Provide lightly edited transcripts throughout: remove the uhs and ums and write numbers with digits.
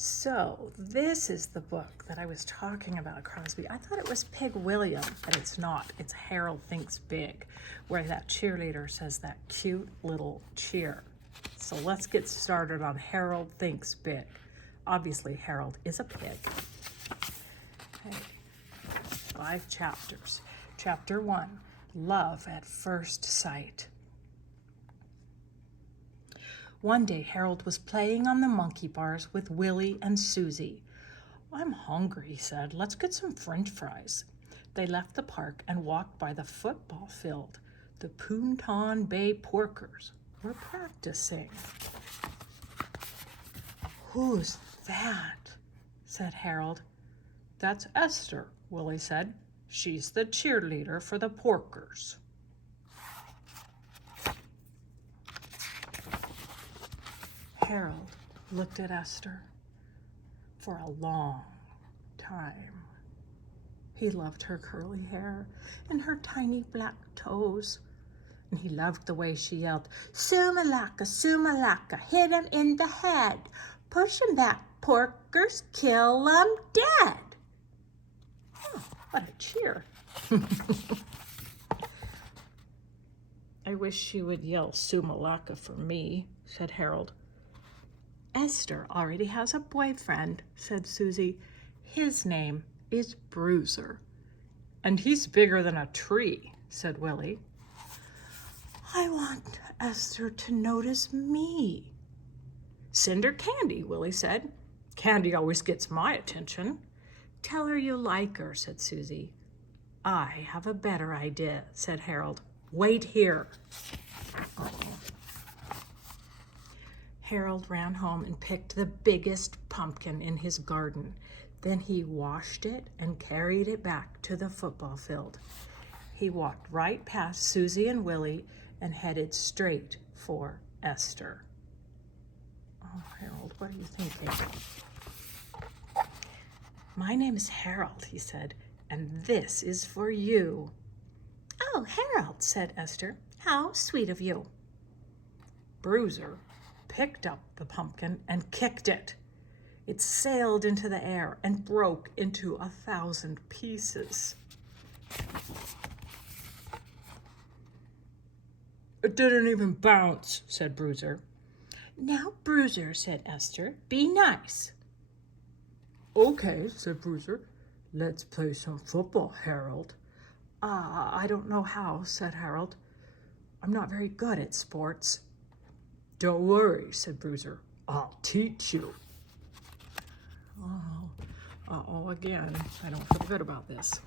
So this is the book that I was talking about, Crosby. I thought it was Pig William, but it's not. It's Harold Thinks Big, where that cheerleader says that cute little cheer. So let's get started on Harold Thinks Big. Obviously, Harold is a pig. Okay. 5 chapters. Chapter 1, Love at First Sight. One day, Harold was playing on the monkey bars with Willie and Susie. "I'm hungry," he said. "Let's get some French fries." They left the park and walked by the football field. The Punton Bay Porkers were practicing. "Who's that?" said Harold. "That's Esther," Willie said. "She's the cheerleader for the Porkers." Harold looked at Esther for a long time. He loved her curly hair and her tiny black toes. And he loved the way she yelled, Sumalaka, hit him in the head. Push him back, Porkers, kill 'em dead." Oh, what a cheer. "I wish she would yell Sumalaka for me," said Harold. "Esther already has a boyfriend," said Susie. "His name is Bruiser." "And he's bigger than a tree," said Willie. "I want Esther to notice me." "Send her candy," Willie said. "Candy always gets my attention." "Tell her you like her," said Susie. "I have a better idea," said Harold. "Wait here." Harold ran home and picked the biggest pumpkin in his garden. Then he washed it and carried it back to the football field. He walked right past Susie and Willie and headed straight for Esther. "Oh, Harold, what are you thinking?" "My name is Harold," he said, "and this is for you." "Oh, Harold," said Esther, "how sweet of you." Bruiser picked up the pumpkin and kicked it. It sailed into the air and broke into 1,000 pieces. "It didn't even bounce," said Bruiser. "Now, Bruiser," said Esther, "be nice." "Okay," said Bruiser. "Let's play some football, Harold." I don't know how," said Harold. "I'm not very good at sports." "Don't worry," said Bruiser. "I'll teach you." Uh-oh, again. I don't feel good about this.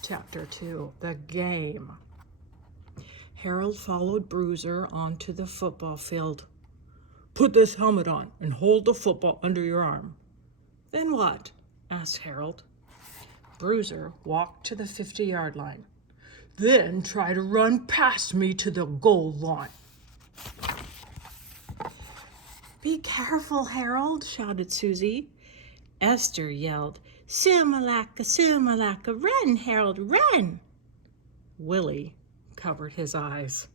Chapter 2, The Game. Harold followed Bruiser onto the football field. "Put this helmet on and hold the football under your arm." "Then what?" asked Harold. Bruiser walked to the 50-yard line. "Then try to run past me to the goal line." "Be careful, Harold," shouted Susie. Esther yelled, Sumalaka, run, Harold, run." Willie covered his eyes.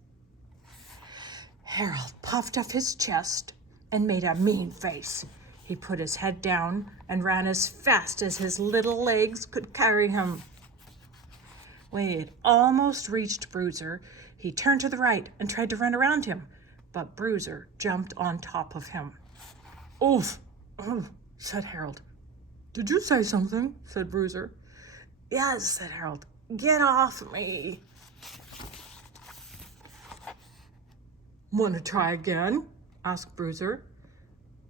Harold puffed up his chest and made a mean face. He put his head down and ran as fast as his little legs could carry him. When he had almost reached Bruiser, he turned to the right and tried to run around him, but Bruiser jumped on top of him. "Oof, oh," said Harold. "Did you say something?" said Bruiser. "Yes," said Harold. "Get off me." "Want to try again?" asked Bruiser.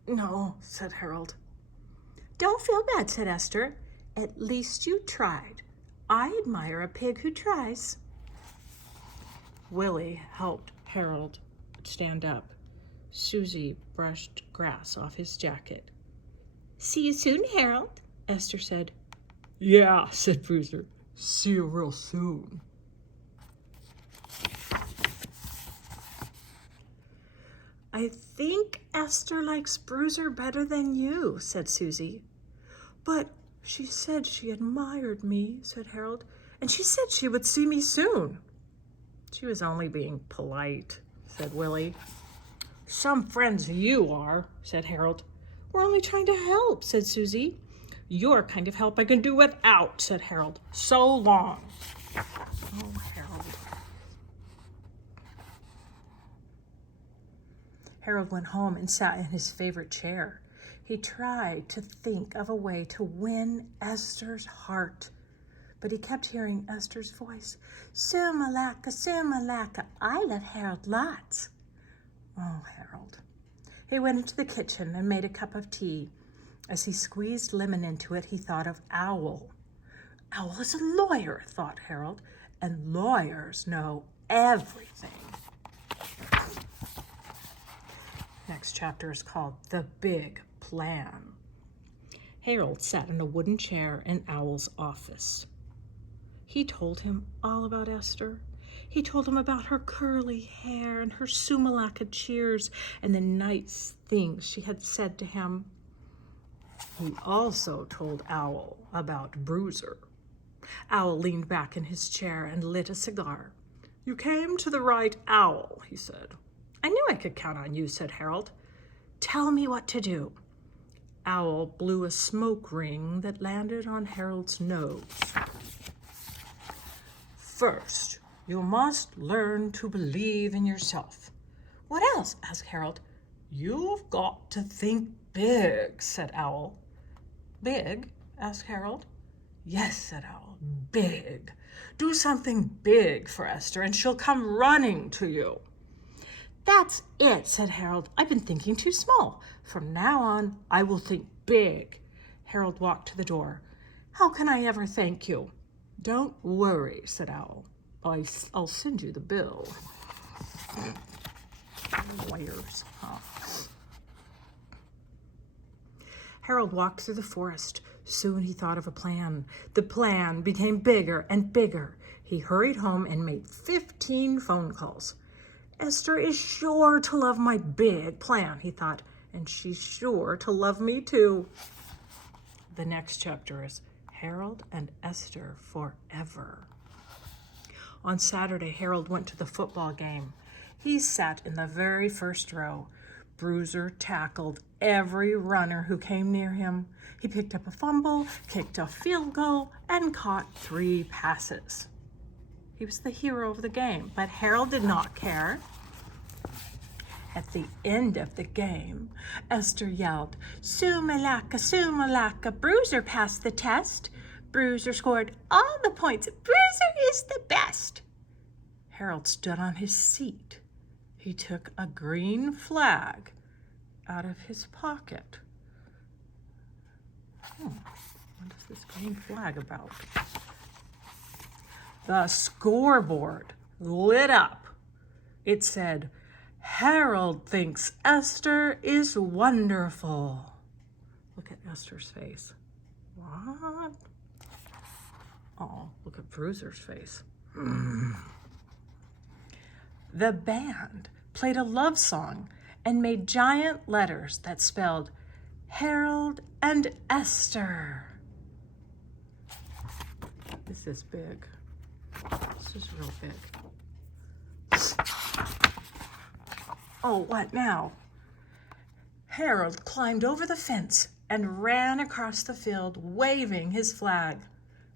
"No," said Harold. "Don't feel bad," said Esther. "At least you tried. I admire a pig who tries." Willie helped Harold stand up. Susie brushed grass off his jacket. "See you soon, Harold," Esther said. "Yeah," said Bruiser. "See you real soon." "I think Esther likes Bruiser better than you," said Susie. "But she said she admired me," said Harold, "and she said she would see me soon." "She was only being polite," said Willie. "Some friends you are," said Harold. We're only trying to help, said Susie. Your kind of help I can do without, said Harold. So long. Oh, Harold. Harold went home and sat in his favorite chair. He tried to think of a way to win Esther's heart, but he kept hearing Esther's voice. Sumalaka, Sumalaka, I love Harold lots. Oh, Harold. He went into the kitchen and made a cup of tea. As he squeezed lemon into it, he thought of Owl. Owl is a lawyer, thought Harold, and lawyers know everything. Next chapter is called The Big Plan. Harold sat in a wooden chair in Owl's office. He told him all about Esther. He told him about her curly hair and her Sumalaka cheers and the nice things she had said to him. He also told Owl about Bruiser. Owl leaned back in his chair and lit a cigar. You came to the right owl, he said. I knew I could count on you, said Harold. Tell me what to do. Owl blew a smoke ring that landed on Harold's nose. First, you must learn to believe in yourself. What else? Asked Harold. You've got to think big, said Owl. Big? Asked Harold. Yes, said Owl. Big. Do something big for Esther, and she'll come running to you. That's it, said Harold. I've been thinking too small. From now on, I will think big. Harold walked to the door. How can I ever thank you? Don't worry, said Owl. I'll send you the bill. Lawyers, huh? Harold walked through the forest. Soon he thought of a plan. The plan became bigger and bigger. He hurried home and made 15 phone calls. Esther is sure to love my big plan, he thought, and she's sure to love me too. The next chapter is Harold and Esther Forever. On Saturday, Harold went to the football game. He sat in the very first row. Bruiser tackled every runner who came near him. He picked up a fumble, kicked a field goal, and caught 3 passes. He was the hero of the game, but Harold did not care. At the end of the game, Esther yelled, Sumalaka, Sumalaka, Bruiser passed the test. Bruiser scored all the points. Bruiser is the best. Harold stood on his seat. He took a green flag out of his pocket. What is this green flag about? The scoreboard lit up. It said, Harold thinks Esther is wonderful. Look at Esther's face. What? Oh, look at Bruiser's face. The band played a love song and made giant letters that spelled Harold and Esther. This is big. This is real big. Oh, what now? Harold climbed over the fence and ran across the field, waving his flag.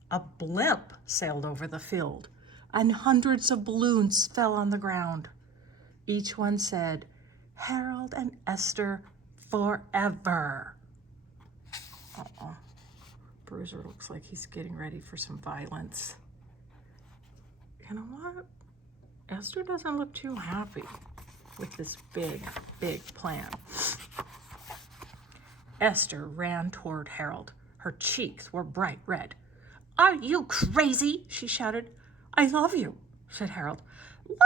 A blimp sailed over the field, and hundreds of balloons fell on the ground. Each one said, Harold and Esther forever. Uh-oh. Bruiser looks like he's getting ready for some violence. You know what? Esther doesn't look too happy with this big, big plan. Esther ran toward Harold. Her cheeks were bright red. Are you crazy? She shouted. I love you, said Harold.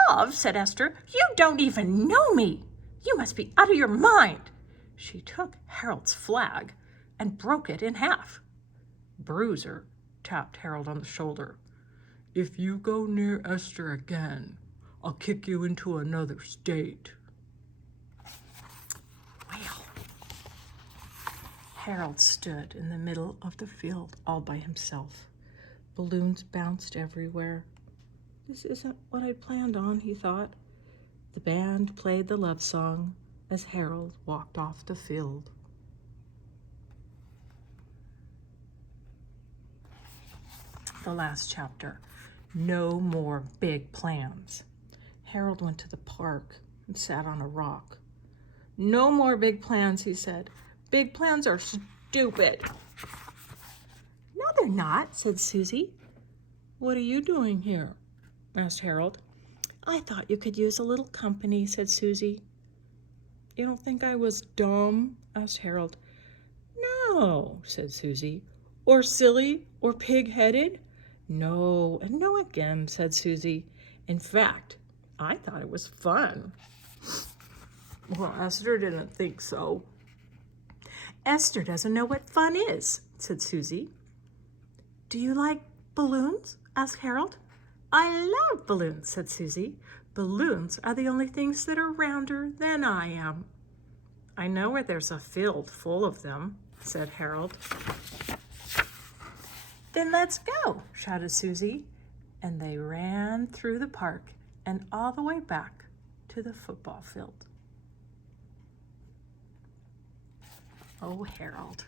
Love, said Esther. You don't even know me. You must be out of your mind. She took Harold's flag and broke it in half. Bruiser tapped Harold on the shoulder. If you go near Esther again, I'll kick you into another state. Well, Harold stood in the middle of the field all by himself. Balloons bounced everywhere. This isn't what I planned on, he thought. The band played the love song as Harold walked off the field. the last chapter. No more big plans. Harold went to the park and sat on a rock. No more big plans, he said. Big plans are stupid. No, they're not, said Susie. What are you doing here? Asked Harold. I thought you could use a little company, said Susie. You don't think I was dumb? Asked Harold. No, said Susie. Or silly or pig-headed? No, and no again, said Susie. In fact, I thought it was fun. Well, Esther didn't think so. Esther doesn't know what fun is, said Susie. Do you like balloons? Asked Harold. I love balloons, said Susie. Balloons are the only things that are rounder than I am. I know where there's a field full of them, said Harold. Then let's go, shouted Susie, and they ran through the park and all the way back to the football field. Oh, Harold.